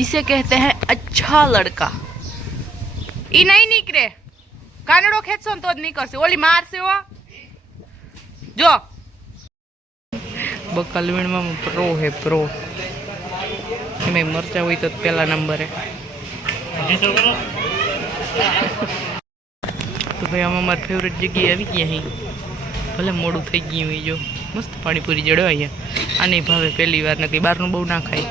इसे कहते हैं अच्छा लड़का। ई नहीं निकले कानड़ो खेचो तो ज निकलશે ओली मारશે हो जो बकलवीण में प्रो है प्रो में मरचा हुई तो पहला नंबर है। तो भाई हम अमर फेवरेट जगह આવી ગયા અહીં ભલે મોડું થઈ ગયું હોય જો મસ્ત પાણીપુરી જડો અહીંયા આ નહીં ભાવે પહેલી વાર નકી બહારનું બહુ ના ખાય।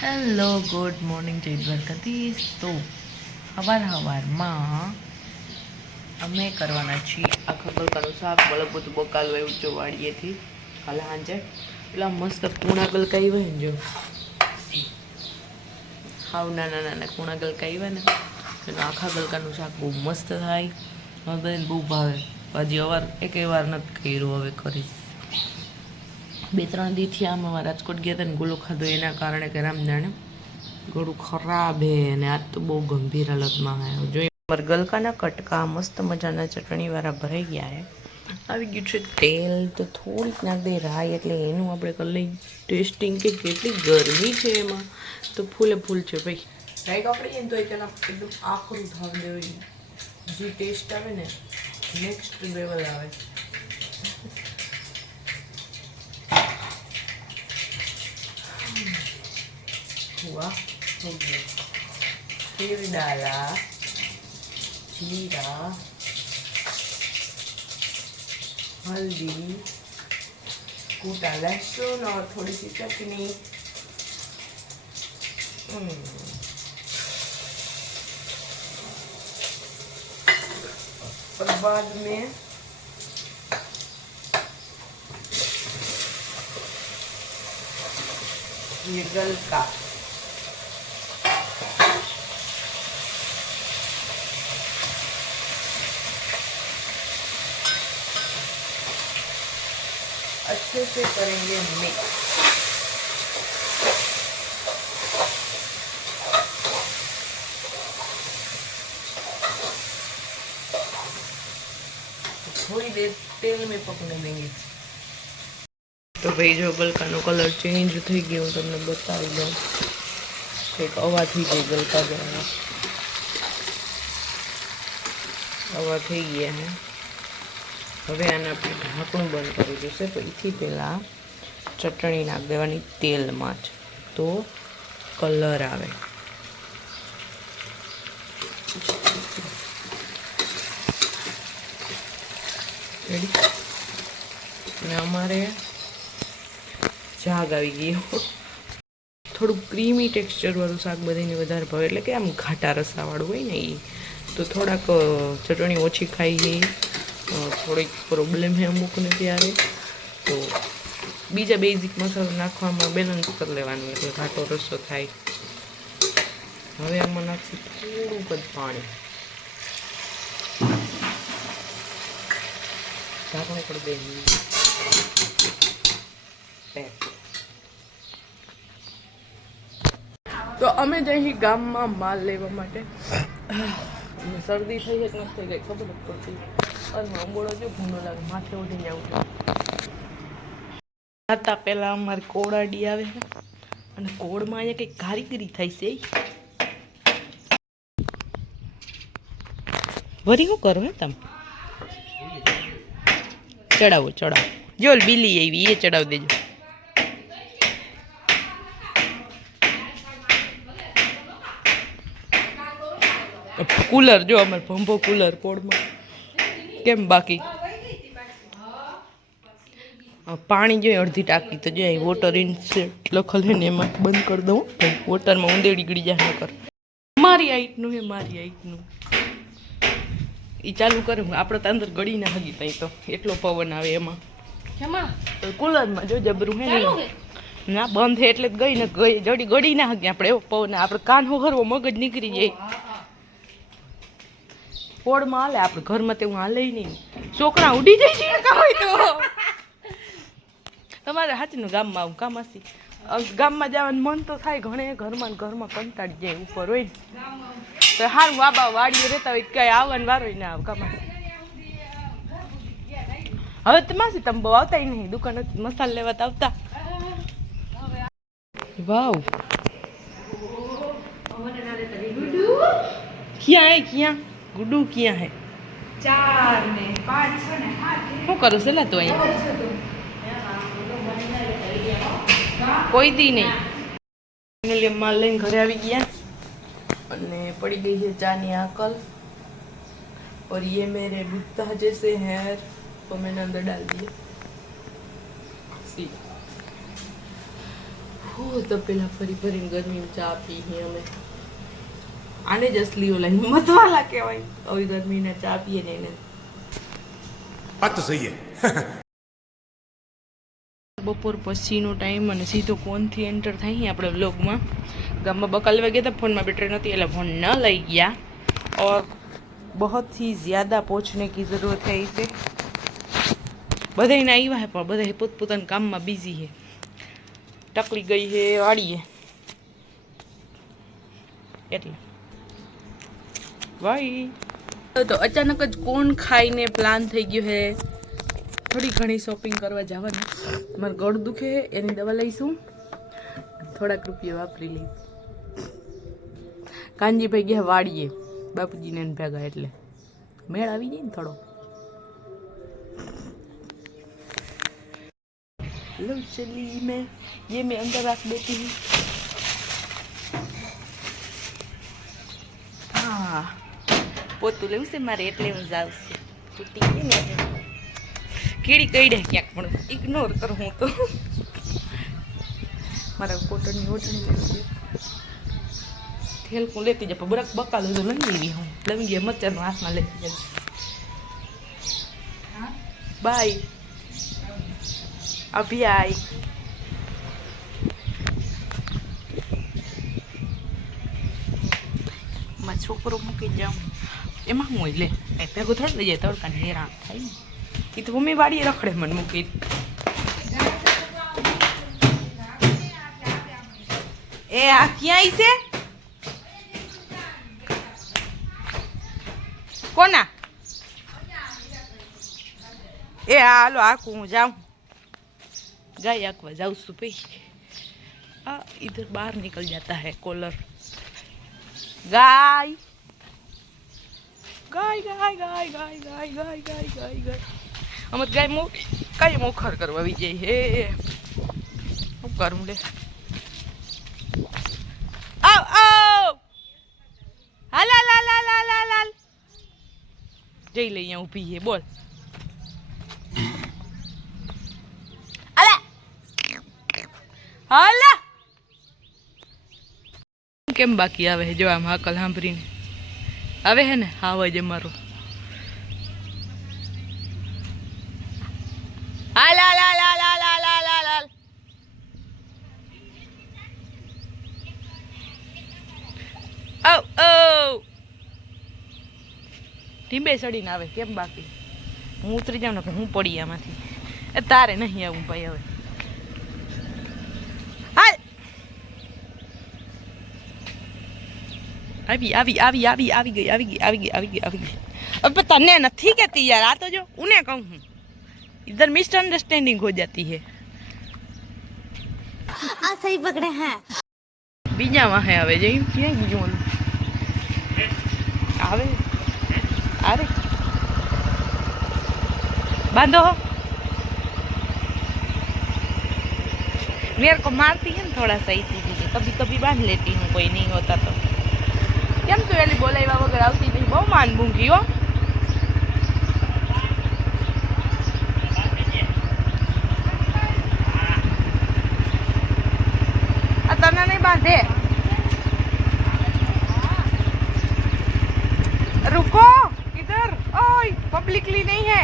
હેલો ગુડ મોર્નિંગ જય દ્વારકાધીશ। તો હવાર અમે કરવાના છીએ આખા ગલકાનું શાક બળદ બધું બકાલ હોય ઊંચો વાળીએથી કાલે સાંજે પેલા મસ્ત કૂણા ગલકા આવ્યા ને જો હાવ નાના નાના કૂણા ગલકા આવ્યા ને એનું આખા ગલકાનું શાક બહુ મસ્ત થાય હવે બધાને બહુ ભાવે। હજી એકે વાર નથી કર્યું હવે કરીશ। 2-3 દીથી આમ અમારા રાજકોટ ગયા હતા ને ગોલો ખાધો એના કારણે કે રામ જાણે ગળું ખરાબ હે અને આજ તો બહુ ગંભીર હાલતમાં હે। જોઈએ ગલકાના કટકા મસ્ત મજાના ચટણીવાળા ભરાઈ ગયા હે। આવી ગયું છે તેલ તો થોડીક નાખ દે રાઈ એટલે એનું આપણે કરી લઈ ટેસ્ટિંગ કે કેટલી ગરમી છે એમાં તો ફૂલે ફૂલ છે ભાઈ। રાઈ કાપડી જાય ને તો એના એકદમ આકરું થાવ દેવી જે ટેસ્ટ આવે ને નેક્સ્ટ લેવલ આવે। हुआ हो गया फिर डाला जीरा हल्दी कूटा लहसुन और थोड़ी सी चटनी और बाद में ये गलका अच्छे से करेंगे मिक्स। थोड़ी देर तेल में पकने देंगे। तो भाई जो गलकाનો कलर चेंज થઈ ગયો હું તમને બતાવી દઉં એક આવા થઈ ગઈ ગલકા જરા આવા થઈ ગયા હે। હવે આને આપણે ઢાંકણું બંધ કરવું જોઈશે પછી પહેલાં ચટણી નાખ દેવાની તેલમાં જ તો કલર આવે। રેડી અને અમારે જાગ આવી ગયો થોડું ક્રીમી ટેક્સચરવાળું શાક બધાને વધારે ભાવે એટલે કે આમ ઘાટા રસાવાળું હોય ને એ તો થોડાક ચટણી ઓછી ખાઈ ગઈ થોડીક પ્રોબ્લેમ છે અમુકને ત્યારે તો બીજા બેઝિક મસાલો નાખવામાં બેલેન્સ કરી લેવાનું એટલે ઘાટો રસો થાય। હવે આમાં નાખશું થોડુંક જ પાણી ઢાંકણું કરી દઈએ પેક। તો અમે જઈએ ગામમાં માલ લેવા માટે શરદી થઈ છે કે નથી થઈ ગઈ ખબર નથી પડતી અને અંબોળો જો ભૂનો લાગે માથે ઉઠી જવું હતા પહેલાં અમારે કોળાડી આવે છે અને કોળમાં અહીંયા કંઈક કારીગરી થાય છે વરી શું કરો હે તમે ચડાવો જો બીલી આવી એ ચડાવી દેજો। કુલર જો અમારે ભંભો કુલર પોળમાં કેમ બાકી પાણી જોઈએ અડધી ટાંકી તો જોઈએ વોટર ઇનસેટ લખેલ છે ને એમાં બંધ કરી દઉં વોટરમાં ઊંધેડી ગળી જાય કર મારી હાઈટનું હે મારી હાઈટનું એ ચાલુ કરે આપણે તો અંદર ગળી ના હગી તઈ તો એટલો પવન આવે એમાં કુલરમાં જો જબરું હે ને ના બંધ હે એટલે ગઈ ને ગળી ના હગી આપણે એવો પવન આપણે કાન હોરવો મગજ નીકળી જાય પોળમાં હાલે આપણે ઘરમાં તેવું હાલે નહીં છોકરા ઉડી જાય ચીણકા હોય તો તમારે હાચનું ગામમાં આવું કામાસી ગામમાં જવાનું મન તો થાય ઘણે ઘરમાં કંટાળી જાય ઉપર હોય ને તો સારું વાબા વાડીએ રહેતા હોય ક્યાંય આવવાનું વારો ના આવે કામાસી હવે તો માસી તમે બહુ આવતા નહીં દુકાન મસાલા લેવા તો આવતા વાવ ક્યાં હે ક્યાં ગુડુ ક્યાં હે 4 ને 5 6 ને 7 શું કરું છે લા તું અહીંયા કોઈ દી નહીં માલ લઈને ઘરે આવી ગયા અને પડી ગઈ है ચાની आकल और ये मेरे बुत्ता जैसे हैं तो मैंने अंदर डाल दिए सी तो पहला फरी फरी गर्मी में चा पी है हमें आने જ असली ઓલા હિંમત વાળા કહેવાય આવી ગરમીને ચા પીએ ને એને વાત તો સહી હે બપોર પછીનો ટાઈમ અને સીધો ફોનથી એન્ટર થઈ આપણે વ્લોગમાં ગામમાં બકા લેવા ગયા હતા ફોનમાં બેટરી નહોતી એટલે ફોન ન લઈ ગયા और बहुत ही ज़्यादा पहुँचने की ज़रूरत है इसे बधाई આવ્યા હે પણ બધા પોતપોતાના કામમાં બિઝી है ટકલી ગઈ હે વાડીએ એટલે ભાઈ તો અચાનક જ કોણ ખાઈને પ્લાન થઈ ગયો હે થોડી ઘણી શોપિંગ કરવા જવાની મારું ગળ દુખે એની દવા લઈશું થોડાક રૂપિયા વાપરી લઈશ કાનજીભાઈ ગયા વાડીએ બાપુજીને ભેગા એટલે મેળ આવી જાય ને થોડો लो चलिए मैं अंदर रख देती हूँ हाँ પોતું લેવું છે મારે એટલે હું જાઉં છું તૂટી ગઈ ને કીડી કઈડે ક્યાંક પણ ઇગ્નોર કરું હું તો મારા કોટનની ઓટણી લેતી ઠેલકું લેતી જાય બરક બકાલું તો લઈ લેવી હું લંગીએ મચ્છરનો હાથમાં લેતી જઈશ બાય અભી આઈ માં છોકરો મૂકી જાઉં એમાં હું લે ભેગું થોડું લઈ જાય તડકાને હેરાન થાય ને એ તો મમ્મી વાડીએ રખડે મને મૂકી એ આ ક્યાં છે કોના એ હાલો આખું હું જાઉં गाय आकवा जाऊ सुपी इधर बाहर निकल जाता है कॉलर गाय गाय गाय गाय गाय गाय गाय गाय गाय गाय अमत गाय मो कई मोखर करवा विजय हे હું કરું લે આવ આવ હાલ હાલ હાલ હાલ હાલ હાલ જઈ લઈ અહીંયા ઊભી હે બોલ હાલા કેમ બાકી આવે જો આમ હાકલ સાંભળીને આવે હે ને હા હોય મારો હાલ હાલ હાલ હાલ હાલ હાલ હાલ હાલ હાલ ઓ ઓ ટીંબે સડીને આવે કેમ બાકી હું ઉતરી જાઉં ને કે હું પડી આમાંથી એ તારે નહીં આવું ભાઈ હવે આવી આવી આવી આવી આવી ગઈ આવી ગઈ આવી ગઈ આવી ગઈ આવી ગઈ अब तन्ने नहीं कहती यार आ तो जो उन्हें कहूँ हूँ इधर मिसअंडरस्टैंडिंग हो जाती है आ सही पकड़े हैं बीजा वहाँ है आवे जई क्या बीजू आवे अरे बांधो मेरे को मारती है ना थोड़ा सा इसीलिए कभी कभी बांध लेती हूँ कोई नहीं होता तो કેમ તું એલી બોલાવ્યા વગર આવતી નહીં બહુ માન મૂંઘી હો આ તને નહીં બાંધે रुको इधर ओए पब्लिकली नहीं है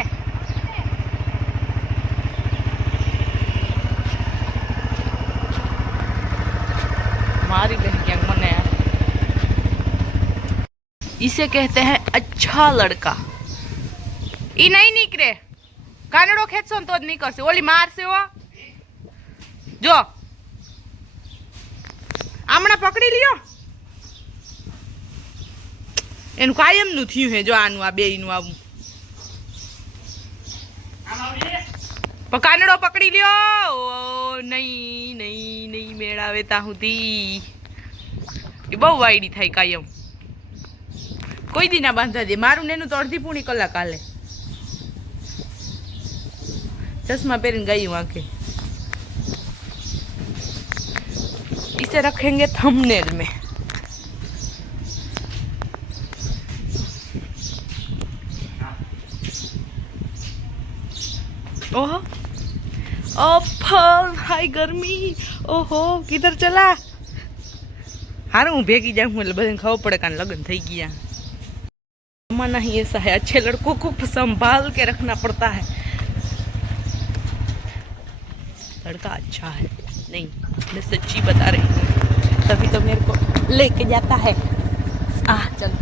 मारी बहन क्या मने इसे कहते हैं अच्छा लड़का ई नहीं निकले कानड़ो खेचो तो नहीं करसे ओली मार से वो जो आमना पकड़ी लियो એનું કાયમનું થયું હે જો આનું આ બેયનું આવું કાનડો પકડી લ્યો. ઓ નહીં નહીં નહીં મેળાવે તા સુધી એ બહુ વાયડી થાય કાયમ. કોઈ દી ના બાંધા દે. મારું નેનું તો અડધી પૂણી કલાક હાલે. चश्मा पहन गई वहाँ के. इसे रखेंगे थंबनेल में. ओहो हाय गर्मी. ओहो किधर चला. हार हूँ भेगी जाऊँ मतलब बदन खबर पड़े कान लगन थी गया. माना ही ऐसा है. अच्छे लड़कों को संभाल के रखना पड़ता है. लड़का अच्छा है नहीं मैं सच्ची बता रही हूँ तभी तो मेरे को लेके जाता है. चल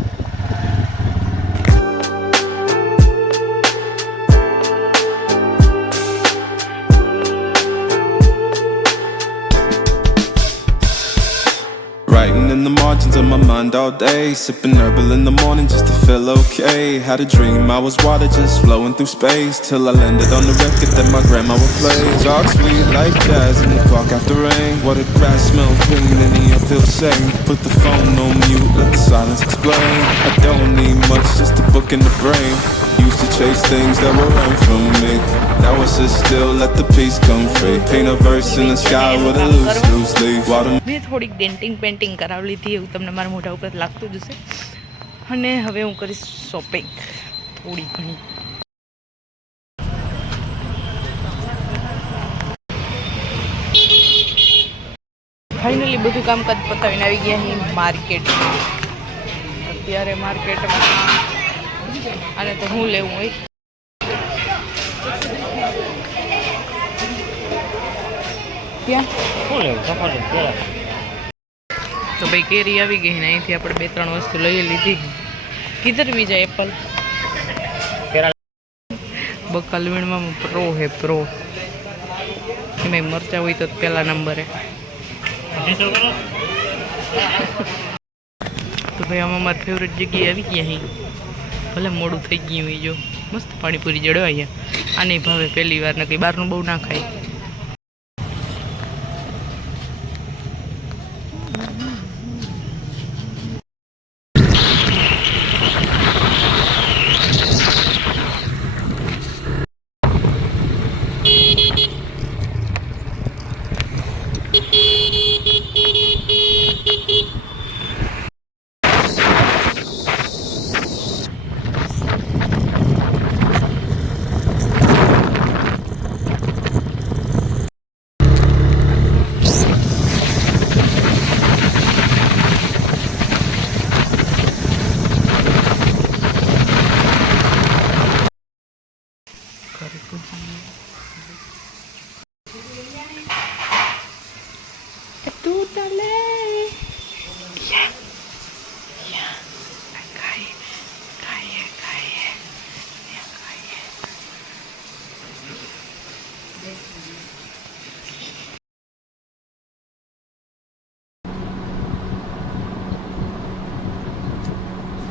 Writing in the margins of my mind all day, sipping herbal in the morning just to feel okay. Had a dream I was water just flowing through space, till I landed on the record that my grandma would play. Talk sweet like jazz in the park after rain. What a grass smell green and the air feels sane. Put the phone on mute, let the silence explain. I don't need much, just a book in the brain. Used to chase things that were run from me. Now I sit still, let the peace come free. Paint a verse in the sky with a loose leaf. Water. મેં થોડીક denting painting કરાવી લીધી એવું તમને મારા મોઢા ઉપર લાગતું જ હશે. અને હવે હું કરીશ શોપિંગ થોડી ઘણી. ફાઇનલી બધું કામકાજ પતાવીને આવી ગયા અહીં માર્કેટમાં. અત્યારે માર્કેટમાં અને તો હું લેવું હોય ત્યાં તો ભાઈ કેરી આવી ગઈ ને અહીંથી આપણે 2-3 વસ્તુ લઈ લીધી. કિધર બી જાય એપલ બકાલવીણમાં પ્રો હે પ્રો. એમાં મરચા હોય તો પહેલા નંબરે. તો ભાઈ આમાં મારી ફેવરેટ જગ્યાએ આવી ગયા અહીં. ભલે મોડું થઈ ગયું હોય જો મસ્ત પાણીપુરી જડવા અહીંયા. આ નહીં ભાવે પહેલી વાર ને કંઈ બહારનું બહુ ના ખાય.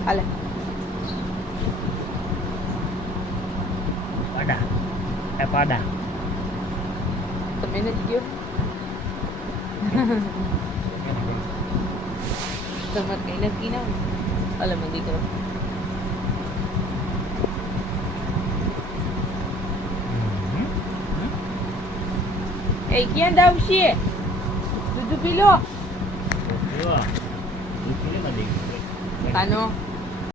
હાલે પાડા તો મેને જ ગયો તમારે કઈ નક્કી ના હોય. હાલે મને દીકરો એ ક્યાં દાવશે દૂધ પી લો કાનો.